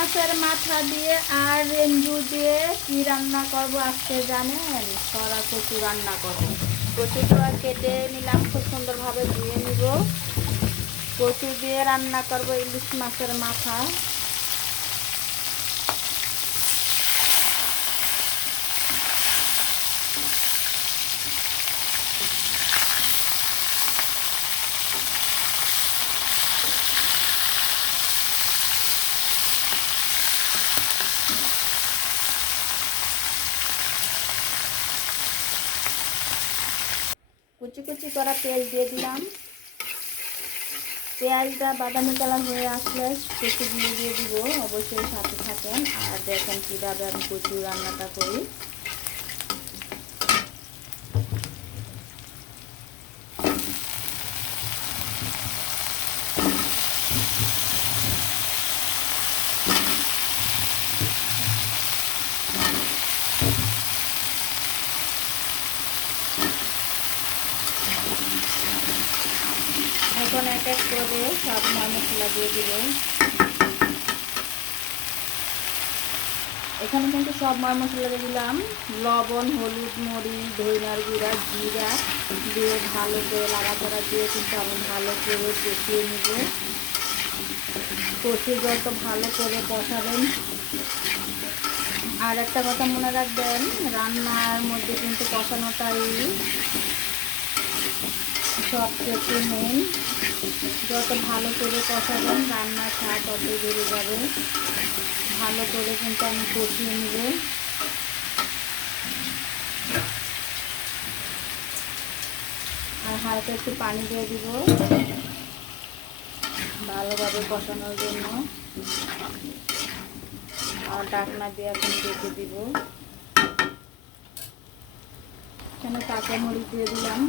মাছের মাথা দিয়ে আর রেঞ্জু দিয়ে কি রান্না করব আজকে জানেন? সরা কচু রান্না করব। কচুটা কেটে নিলাম, খুব সুন্দরভাবে ধুয়ে নিব। কচু দিয়ে রান্না করব ইলিশ মাছের মাথা। কুচি কুচি করা পেঁয়াজ দিয়ে দিলাম। পেঁয়াজটা বাদামি কালার হয়ে আসলে কচু দিয়ে দিয়ে দিব, অবশ্যই সাথে থাকেন। আর দেখেন কীভাবে আমি কচু রান্নাটা করি এখন এক এক করে সব মশলা দিয়ে দিব। এখানে কিন্তু সব ময় মশলা দিয়ে দিলাম। লবণ, হলুদ, মরিচ ধইনার গুঁড়া, জিরা দিয়ে ভালো করে লাড়াচাড়া দিয়ে কিন্তু আমি ভালো করে কষিয়ে নিব। কষিয়ে যত ভালো করে কষাবেন। আর একটা কথা মনে রাখবেন, রান্নার মধ্যে কিন্তু কষানোটাই সবচেয়ে মেন যত ভালো করে কষাবেন রান্নার স্বাদ ততই বেড়ে যাবে। ভালো করে কিন্তু আমি কষিয়ে নেব। আর হালকা একটু পানি দিয়ে দিব ভালোভাবে কষানোর জন্য। আর ডাকনা দিয়ে এখন ডেকে দিব। এখানে কাঁচা মরিচ দিয়ে দিলাম।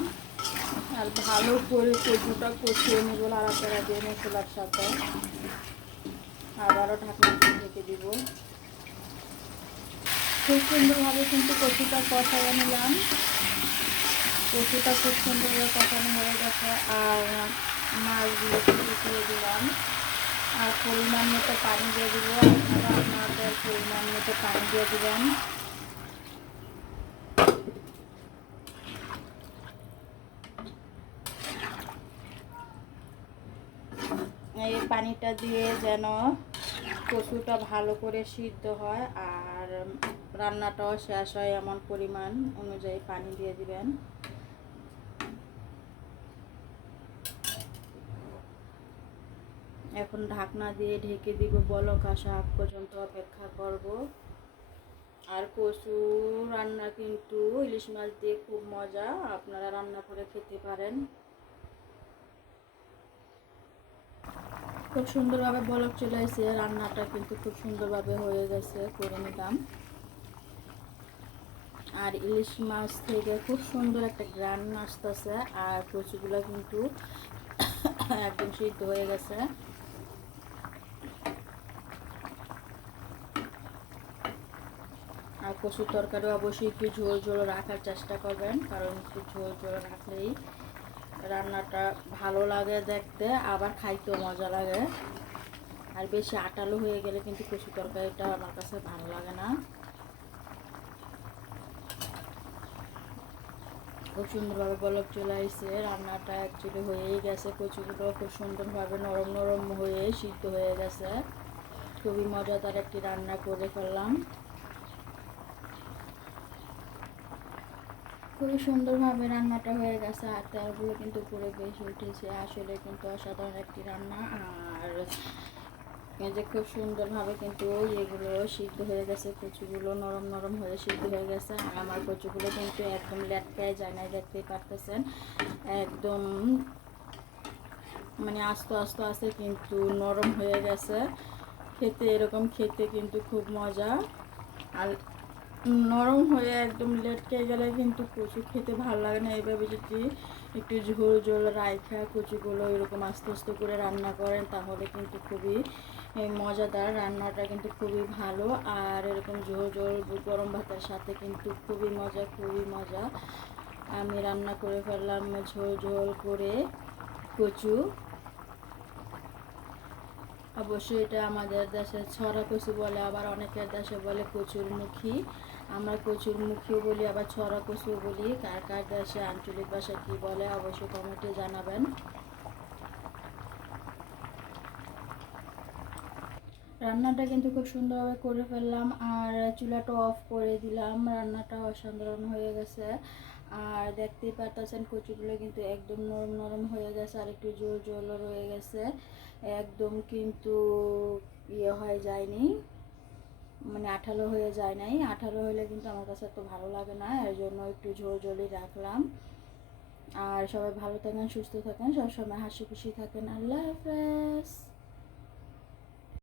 আর ভালো করে কচুটা কষিয়ে নেব, লাড়াচাড়া দিয়ে মশলার সাথে। আবারও ঢাকনা ঢেকে দিব। খুব সুন্দরভাবে কিন্তু কচুটা কষাইয়ে নিলাম। কচুটা খুব সুন্দরভাবে কষানো হয়ে গেছে আর মাছগুলো কিন্তু দিয়ে দিলাম। আর পরিমাণ মতো পানি দিয়ে দিব। আপনারা আপনাদের পরিমাণ মতো পানি দিয়ে দিবেন। এই পানিটা দিয়ে যেন কচুটা ভালো করে সিদ্ধ হয় আর রান্নাটাও শেষ হয় এমন পরিমাণ অনুযায়ী পানি দিয়ে দিবেন। এখন ঢাকনা দিয়ে ঢেকে দিব বলক আসা আগ পর্যন্ত অপেক্ষা করব। আর কচু রান্না কিন্তু ইলিশ মাছ দিয়ে খুব মজা, আপনারা রান্না করে খেতে পারেন। খুব সুন্দরভাবে বলক চলে আসছে, রান্নাটা কিন্তু খুব সুন্দরভাবে হয়ে গেছে, করে নিলাম। আর ইলিশ মাছ থেকে খুব সুন্দর একটা গ্রান আসতেছে, আর কচুগুলো কিন্তু একদম সিদ্ধ হয়ে গেছে। আর কচুর তরকারি অবশ্যই একটু ঝোল ঝোল রাখার চেষ্টা করবেন, কারণ একটু ঝোল ঝোল রাখলেই রান্নাটা ভালো লাগে দেখতে, আবার খাইতেও মজা লাগে। আর বেশি আটালো হয়ে গেলে কিন্তু কচু তরকারিটা আমার কাছে ভালো লাগে না। খুব সুন্দরভাবে বলক চলে আসছে, রান্নাটা অ্যাকচুয়ালি হয়েই গেছে। কচুগুলো খুব সুন্দরভাবে নরম নরম হয়ে সিদ্ধ হয়ে গেছে। খুবই মজাদার একটি রান্না করে ফেললাম। খুবই সুন্দরভাবে রান্নাটা হয়ে গেছে আর তেলগুলো কিন্তু পুরো বেশি উঠেছে। আসলে কিন্তু অসাধারণ একটি রান্না। আর যে খুব সুন্দরভাবে কিন্তু এগুলো সিদ্ধ হয়ে গেছে, কচুগুলো নরম নরম হয়ে সিদ্ধ হয়ে গেছে। আর আমার কচুগুলো কিন্তু একদম লেটকায় যায় না দেখতেই পারতেছেন। একদম মানে আস্তে আস্তে আস্তে কিন্তু নরম হয়ে গেছে। খেতে এরকম খেতে কিন্তু খুব মজা। আর নরম হয়ে একদম লেটকে গেলে কিন্তু কচু খেতে ভালো লাগে না। এইভাবে যদি একটু ঝোল ঝোল, রাইখা, কচুগুলো এরকম আস্তে আস্তে করে রান্না করেন তাহলে কিন্তু খুবই মজাদার। রান্নাটা কিন্তু খুবই ভালো আর এরকম ঝোল ঝোল, গরম ভাতের সাথে কিন্তু খুবই মজা খুবই মজা। আমি রান্না করে ফেললাম, ঝোল ঝোল করে কচু। অবশ্যই এটা আমাদের দেশে ছড়া কচু বলে, আবার অনেকের দেশে বলে কচুর মুখী আমরা কচুর মুখিও বলি, আবার ছড়া কচুও বলি। কার কার দেশে আঞ্চলিক ভাষা কী বলে অবশ্যই কমেন্টে জানাবেন। রান্নাটা কিন্তু খুব সুন্দরভাবে করে ফেললাম, আর চুলাটা অফ করে দিলাম। রান্নাটা অসাধারণ হয়ে গেছে। আর দেখতেই পারতেছেন কচুগুলো কিন্তু একদম নরম নরম হয়ে গেছে, আর একটু জোর জোরও রয়ে গেছে। একদম কিন্তু ইয়ে হয়ে যায়নি মানে আঠালো হয়ে যায় নাই। আঠালো হলে কিন্তু আমার কাছে এত ভালো লাগে না, এর জন্য একটু ঝোল ঝোলই রাখলাম। আর সবাই ভালো থাকেন, সুস্থ থাকেন, সবসময় হাসি খুশি থাকেন। আল্লাহ হাফেজ।